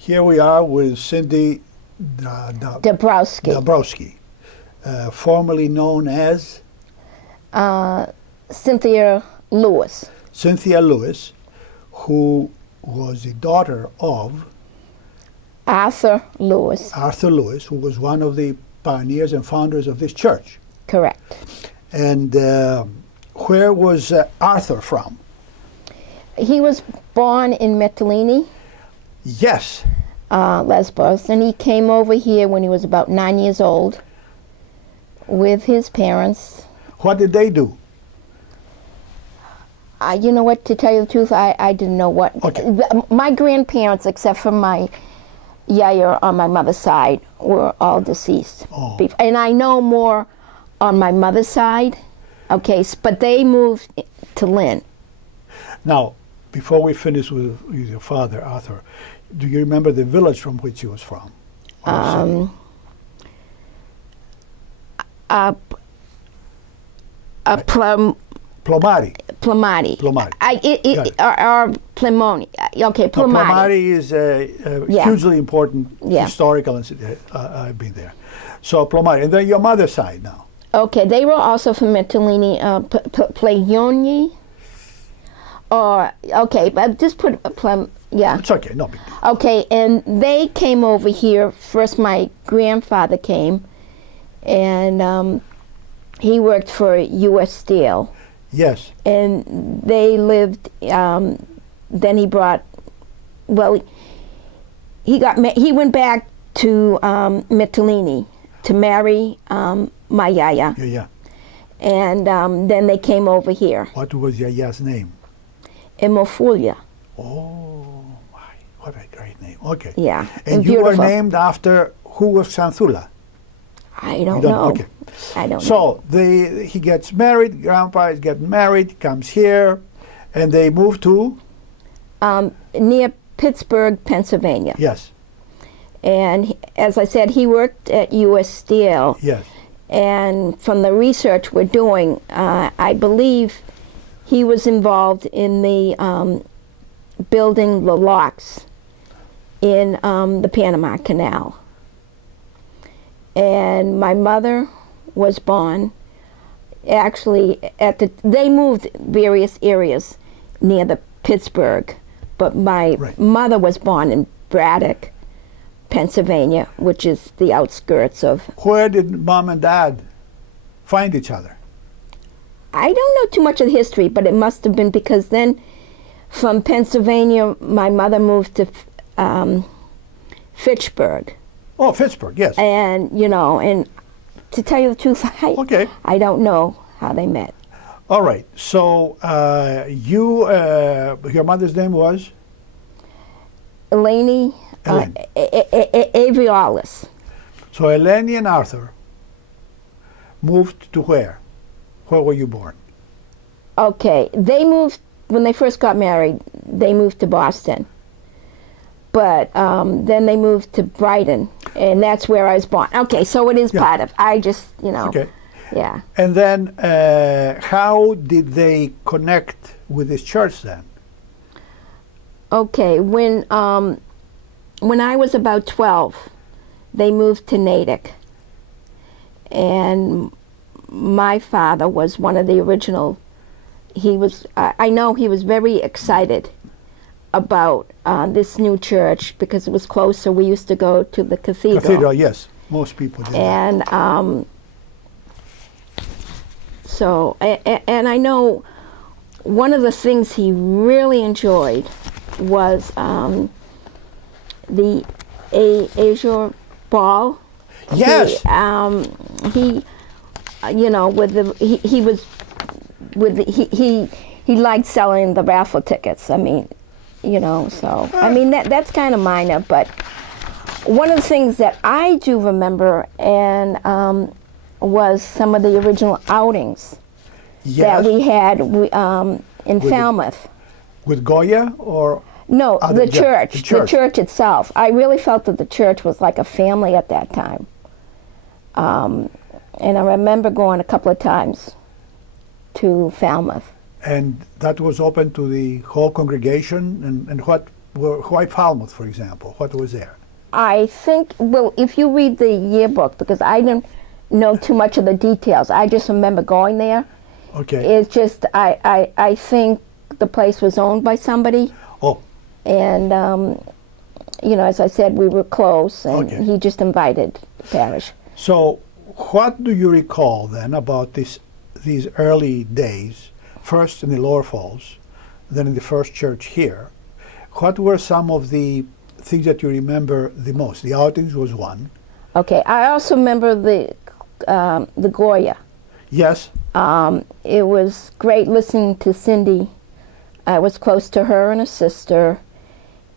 Here we are with Cindy Dabrowski, formerly known as Cynthia Lewis. Cynthia Lewis, who was the daughter of Arthur Lewis. Arthur Lewis, who was one of the pioneers and founders of this church. Correct. And where was Arthur from? He was born in Mytilene, Yes. Lesbos, and he came over here when he was about 9 years old with his parents. What did they do? You know what, to tell you the truth, I didn't know what. Okay. My grandparents, except for my yaya on my mother's side, were all deceased. Oh. And I know more on my mother's side, okay, but they moved to Lynn. Now, before we finish with your father, Arthur, do you remember the village from which he was from? Plomari. Plomari. Plomari. Or Plemoni. Okay, Plomari. Plomari is hugely important historical, and I've been there. So Plomari, and then your mother's side now. Okay, they were also from Mytilene, Pleioni. Or, okay, but just put yeah. It's okay, no big deal. Okay, and they came over here. First, my grandfather came, and he worked for U.S. Steel. Yes. And they lived, then he brought, well, he went back to Mytilene to marry my yaya. Yeah. And then they came over here. What was yaya's name? Emofulia. Oh, my, what a great name. Okay. Yeah. And you were named after who was Xanthula? I don't know. Okay. I don't know. So he gets married, grandpa is getting married, comes here, and they move to? Near Pittsburgh, Pennsylvania. Yes. And as I said, he worked at U.S. Steel. Yes. And from the research we're doing, I believe he was involved in the building the locks in the Panama Canal. And my mother was born, actually, they moved various areas near the Pittsburgh, but my mother was born in Braddock, Pennsylvania, which is the outskirts of... Where did Mom and Dad find each other? I don't know too much of the history, but it must have been because then from Pennsylvania, my mother moved to Fitchburg. Oh, Fitchburg, yes. And, and to tell you the truth, I don't know how they met. All right. So your mother's name was? Eleni Aviolis. So Eleni and Arthur moved to where? Where were you born? Okay. They moved, when they first got married, they moved to Boston. But then they moved to Brighton, and that's where I was born. Okay, so it is part of, I just, Okay. Yeah. And then how did they connect with this church then? Okay, when I was about 12, they moved to Natick. And my father was one of the original, I know he was very excited about this new church because it was close, so we used to go to the cathedral. Cathedral, yes. Most people did. And so, and I know one of the things he really enjoyed was the Azure Ball. Yes. He he liked selling the raffle tickets. I mean, so I mean that's kind of minor, but one of the things that I do remember and was some of the original outings that we had in Falmouth. With Goya or? No, the church. The church itself. I really felt that the church was like a family at that time. And I remember going a couple of times to Falmouth. And that was open to the whole congregation? And what why Falmouth, for example? What was there? I think, well, if you read the yearbook, because I didn't know too much of the details, I just remember going there. Okay. It's just, I think the place was owned by somebody. Oh. And, you know, as I said, we were close, and Okay. he just invited the parish. So what do you recall then about these early days, first in the Lower Falls, then in the first church here? What were some of the things that you remember the most? The outings was one. Okay, I also remember the Goya. Yes. It was great listening to Cindy. I was close to her and her sister.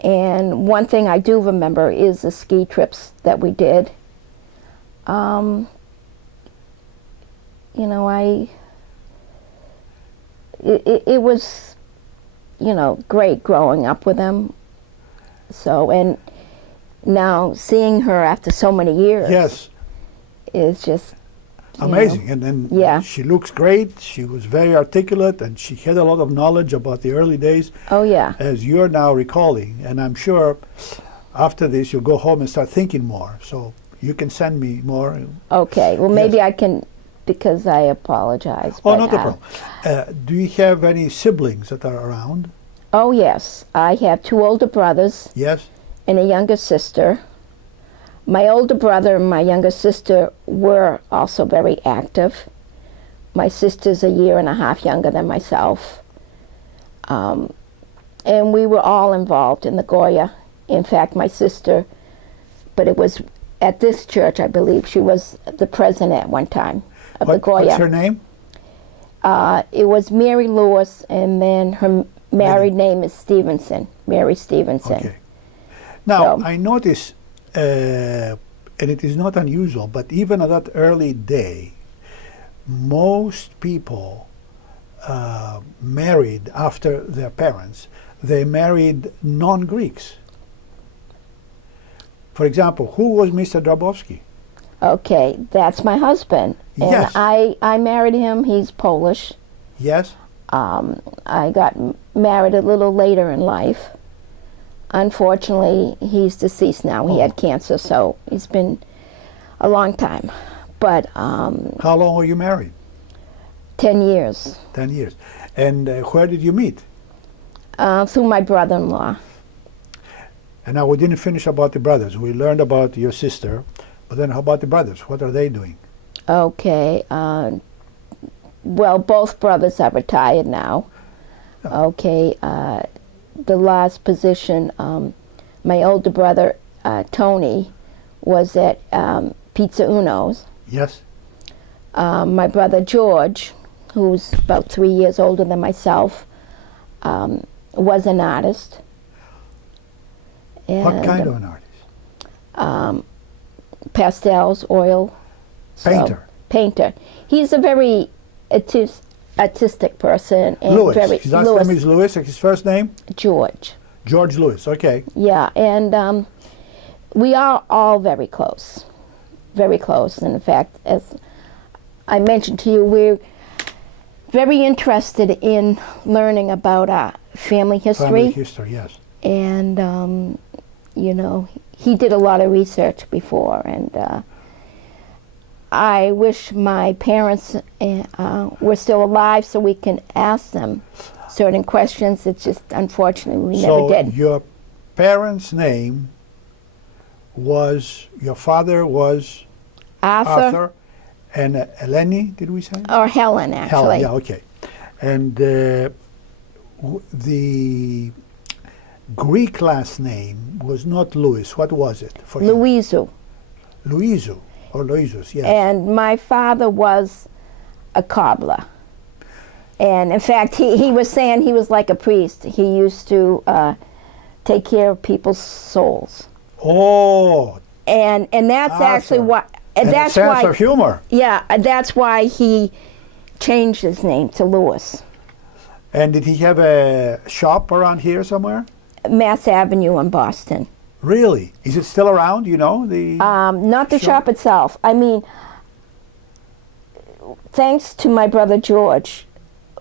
And one thing I do remember is the ski trips that we did. You know, it was, you know, great growing up with them. So, and now seeing her after so many years. Yes. Is just amazing. know. And then Yeah. she looks great. She was very articulate, and she had a lot of knowledge about the early days. Oh, yeah. As you're now recalling. And I'm sure after this you'll go home and start thinking more. So you can send me more. Okay. Well, maybe Yes. I can, because I apologize. Oh, but, not a problem. Do you have any siblings that are around? Oh, yes. I have 2 older brothers Yes. and a younger sister. My older brother and my younger sister were also very active. My sister's a year and a half younger than myself. And we were all involved in the Goya. In fact, my sister, but it was at this church, I believe, she was the president at one time of the Goya. What's her name? It was Mary Lewis, and then her married name is Stevenson, Mary Stevenson. Okay. Now, So- I notice, and it is not unusual, but even at that early day, most people married after their parents, they married non-Greeks. For example, who was Mr. Drabowski? Okay, that's my husband. And Yes. I married him. He's Polish. Yes? I got married a little later in life. Unfortunately, he's deceased now. He had cancer, so it's been a long time. But How long were you married? 10 years 10 years. And where did you meet? through my brother-in-law. And now we didn't finish about the brothers. We learned about your sister, but then how about the brothers? What are they doing? Okay. Well, both brothers are retired now. Okay. The last position, my older brother, Tony, was at Pizza Uno's. Yes? My brother George, who's about 3 years older than myself, was an artist. What And, kind of an artist? Pastels, oil. Painter. Painter. He's a very artistic person. And Lewis. Very, His last name is Lewis. His first name? George. George Lewis. Okay. Yeah, and we are all very close. Very close. And in fact, as I mentioned to you, we're very interested in learning about our family history. Family history, yes. And, you know, he did a lot of research before, and I wish my parents were still alive so we can ask them certain questions. It's just, unfortunately, we never did. So your parents' name was, your father was Arthur, and Eleni, did we say? Or Helen, actually. Helen, yeah, okay. And the Greek last name was not Louis. What was it for him? Louisu. Louisu, or Louisus, yes. And my father was a cobbler. And in fact, he was saying he was like a priest. He used to take care of people's souls. Oh. And that's actually why. And that's sense why. of humor. Yeah, that's why he changed his name to Lewis. And did he have a shop around here somewhere? Mass Avenue in Boston. Really? Is it still around, you know? Not the shop itself. I mean, thanks to my brother George,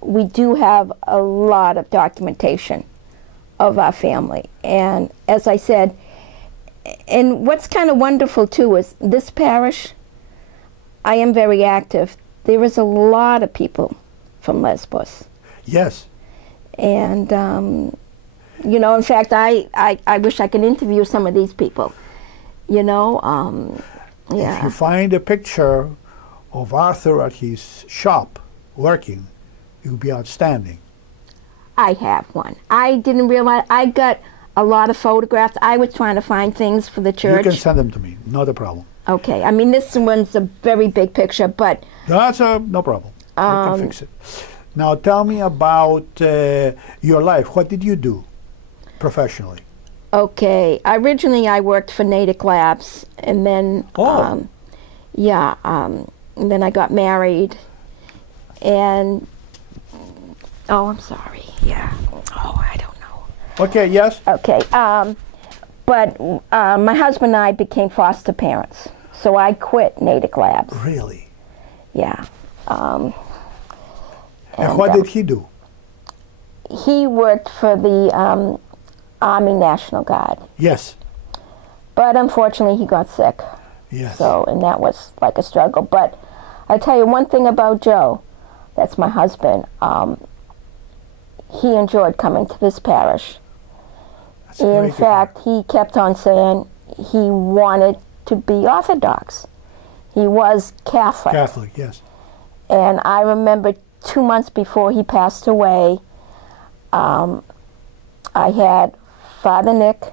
we do have a lot of documentation of our family. And as I said, and what's kind of wonderful too is this parish, I am very active. There is a lot of people from Lesbos. Yes. And, you know, in fact, I wish I could interview some of these people, you know. If you find a picture of Arthur at his shop working, it would be outstanding. I have one. I didn't realize, I got a lot of photographs. I was trying to find things for the church. You can send them to me, not a problem. Okay, I mean, this one's a very big picture, but... That's no problem. We can fix it. Now tell me about your life. What did you do professionally? Okay, originally I worked for Natick Labs, and then, and then I got married, and, oh, I'm sorry, yeah, oh, I don't know. Okay, yes? Okay, but my husband and I became foster parents, so I quit Natick Labs. Really? Yeah. And what did he do? He worked for the Army National Guard. Yes. But unfortunately, he got sick. Yes. So, and that was like a struggle. But I tell you one thing about Joe, that's my husband. He enjoyed coming to this parish. That's very In good. fact, he kept on saying he wanted to be Orthodox. He was Catholic. Catholic, yes. And I remember 2 months before he passed away, I had Father Nick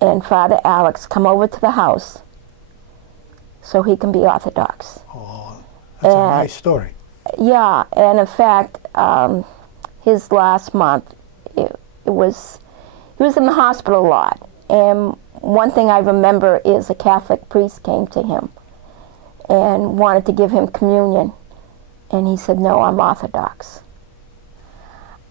and Father Alex come over to the house so he can be Orthodox. Oh, that's a nice story. Yeah, and in fact, his last month, he was in the hospital a lot. And one thing I remember is a Catholic priest came to him and wanted to give him communion. And he said, "No, I'm Orthodox."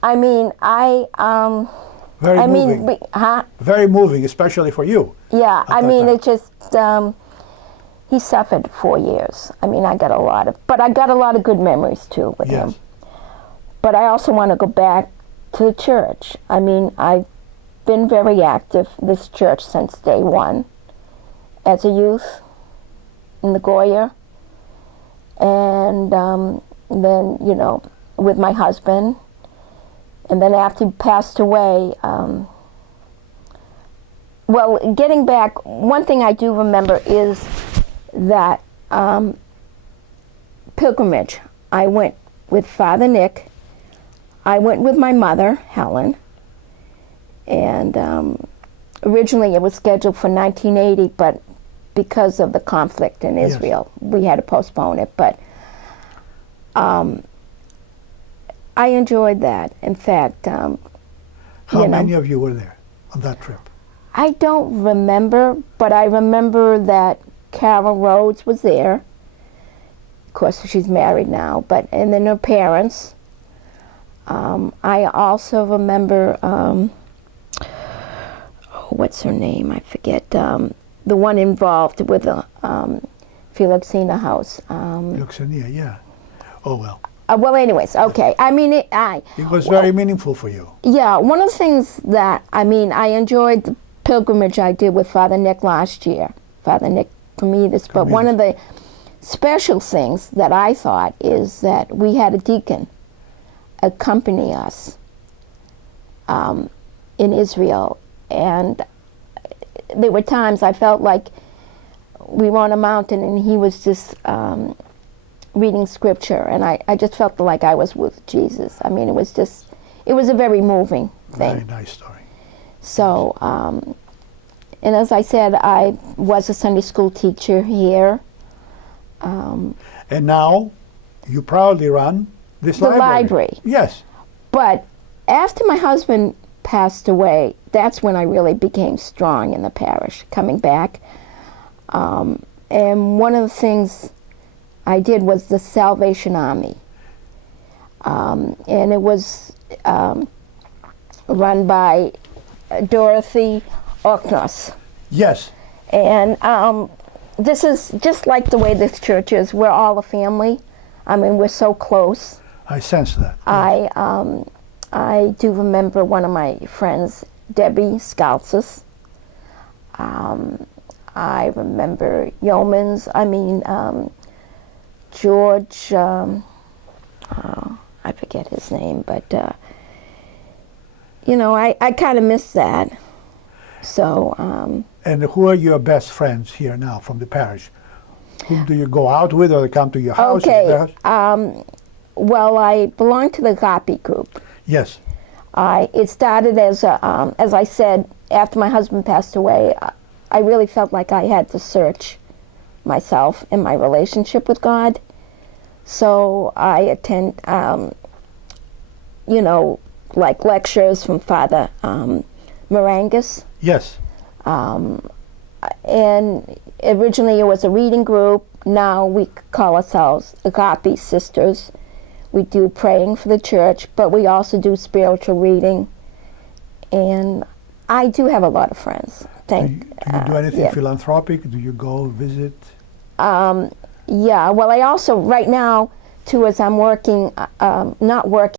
I mean, Very moving. Very moving, especially for you. Yeah, I that mean, time. it just, he suffered 4 years. I mean, I got a lot of good memories too with him. But I also want to go back to the church. I mean, I've been very active in this church since day one as a youth in the Goya. And then, you know, with my husband. And then after he passed away, well, getting back, one thing I do remember is that pilgrimage. I went with Father Nick. I went with my mother, Helen. And originally it was scheduled for 1980, but because of the conflict in Israel, we had to postpone it. But I enjoyed that. In fact, How many of you were there on that trip? I don't remember, but I remember that Carol Rhodes was there. Of course, she's married now, and then her parents. I also remember, what's her name? I forget. The one involved with the Philoxenia house. Philoxenia, yeah. Oh, well. Well, anyways, okay. I mean, it was very meaningful for you. Yeah, one of the things that, I mean, I enjoyed the pilgrimage I did with Father Nick last year. Father Nick Comedis. But one of the special things that I thought is that we had a deacon accompany us in Israel. And there were times I felt like we were on a mountain and he was just reading scripture, and I just felt like I was with Jesus. I mean, it was a very moving thing. Very nice story. So, and as I said, I was a Sunday school teacher here. And now you proudly run this library. Yes. But after my husband passed away, that's when I really became strong in the parish, coming back. And one of the things I did was the Salvation Army. And it was run by Dorothy Oknos. Yes. And this is just like the way this church is. We're all a family. I mean, we're so close. I sense that. Yes. I do remember one of my friends, Debbie Scalzis. I remember Yeomans. I mean, George, I forget his name, but, you know, I kind of miss that. So. And who are your best friends here now from the parish? Whom do you go out with, or they come to your house? Okay. Their house? Well, I belong to the Xanthipi group. Yes. It started as I said, after my husband passed away, I really felt like I had to search myself and my relationship with God. So I attend, you know, like lectures from Father Morangus. Yes. And originally it was a reading group. Now we call ourselves Agape Sisters. We do praying for the church, but we also do spiritual reading. And I do have a lot of friends. Do you do anything yeah. philanthropic? Do you go visit? Yeah, well, I also, right now, too, as I'm working, not working,